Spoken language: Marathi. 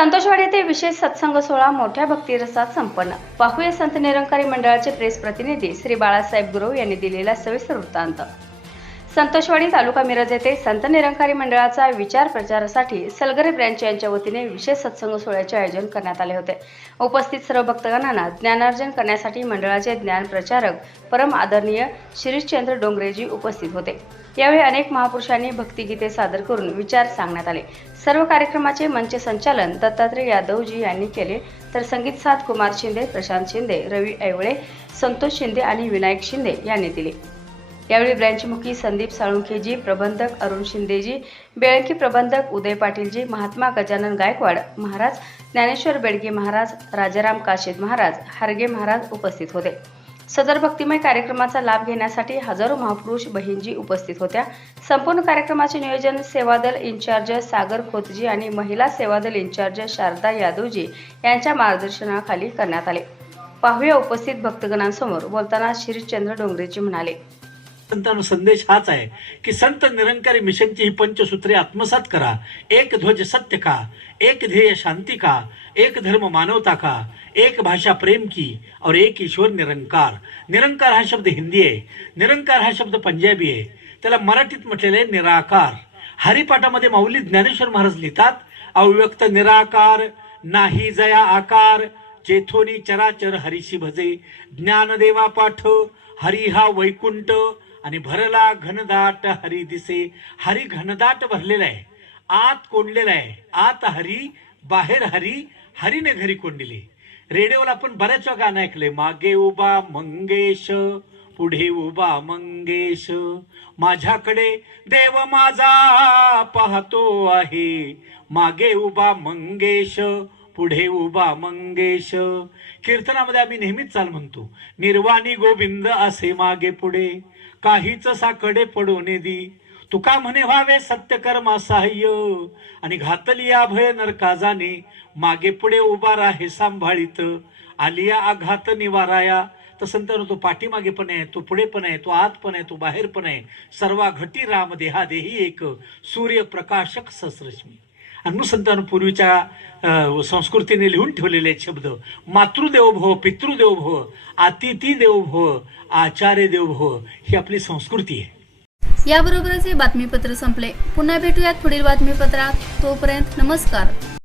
संतोषवाडी येथे विशेष सत्संग सोहळा मोठ्या भक्तिरसात संपन्न. पाहूया संत निरंकारी मंडळाचे प्रेस प्रतिनिधी श्री बाळासाहेब गुरव यांनी दिलेला सविस्तर वृत्तांत. संतोषवाडी तालुका मिरज येथे संत निरंकारी मंडळाचा विचार प्रचारासाठी सलगरे ब्रँच यांच्या वतीने विशेष सत्संग सोहळ्याचे आयोजन करण्यात आले होते. उपस्थित सर्व भक्तगणांना ज्ञानार्जन करण्यासाठी मंडळाचे ज्ञान प्रचारक परम आदरणीय शिरीषचंद्र डोंगरेजी उपस्थित होते. यावेळी अनेक महापुरुषांनी भक्तिगीते सादर करून विचार सांगण्यात आले. सर्व कार्यक्रमाचे मंच संचालन दत्तात्रय यादवजी यांनी केले. तर संगीत साथ कुमार शिंदे प्रशांत शिंदे रवी ऐवळे संतोष शिंदे आणि विनायक शिंदे यांनी दिले. यावेळी ब्रँचमुखी संदीप साळुंखेजी प्रबंधक अरुण शिंदेजी बेळकी प्रबंधक उदय पाटीलजी महात्मा गजानन गायकवाड महाराज ज्ञानेश्वर बेडगे महाराज राजाराम काशीद महाराज हारगे महाराज उपस्थित होते. सदर भक्तिमय कार्यक्रमाचा लाभ घेण्यासाठी हजारो महापुरुष बहीणजी उपस्थित होत्या. संपूर्ण कार्यक्रमाचे नियोजन सेवादल इंचार्ज सागर खोतजी आणि महिला सेवादल इंचार्ज शारदा यादवजी यांच्या मार्गदर्शनाखाली करण्यात आले. पाहुया उपस्थित भक्तगणांसमोर. बोलताना श्रीचंद्र डोंगरेजी म्हणाले संतांना संदेश हाच आहे की संत निरंकारी मिशनची ही पंचसूत्रे आत्मसात करा. एक ध्वज सत्य का? एक ध्येय शांती का? एक धर्म मानवता का? एक भाषा प्रेम की? और एक ईश्वर निरंकार. निरंकार हा शब्द हिंदी आहे. निरंकार हा शब्द पंजाबी आहे. त्याला मराठीत म्हटलेलं आहे निराकार. हरिपाठामध्ये माऊली ज्ञानेश्वर महाराज लिहितात अव्यक्त निराकार नाही जया आकार जेथोनी चराचर हरिशी भजे. ज्ञानदेवा पाठ हरी हा वैकुंठ आणि भरला घनदाट हरी दिसे. हरी घनदाट भरलेला आहे. आत कोंडलेला आहे. आत हरी बाहेर हरी हरीने घरी कोंडले. रेडिओला आपण बऱ्याच गाणं ऐकलंय. मागे उभा मंगेश पुढे उभा मंगेश. माझ्याकडे देव माझा पाहतो आहे. मागे उभा मंगेश पुढे उभा मंगेश. कीर्तनामध्ये आम्ही नेहमीच चाल म्हणतो निर्वाणी गोविंद असे मागे पुढे. काहीच साकडे पडोने दी तुका म्हणे व्हावे सत्यकर्म सहाय्य आणि घातली या भय नरकाजाने मागे पुढे उभा राहे सांभाळीत. आलिया आघात निवाराया. तर संतांनो तो पाठीमागे पण आहे तो पुढे पण आहे तो आत पण आहे तो बाहेर पण आहे. सर्वा घटी राम देहा देही एक सूर्य प्रकाशक ससरश्मी. आणि पूर्वीच्या संस्कृतीने लिहून ठेवलेले आहेत शब्द. मातृदेव भव पितृदेव भव अतिथी देव भव आचार्य देव भव ही आपली संस्कृती आहे. याबरोबरच हे बातमीपत्र संपले. पुन्हा भेटूयात पुढील बातमीपत्रात. तोपर्यंत नमस्कार.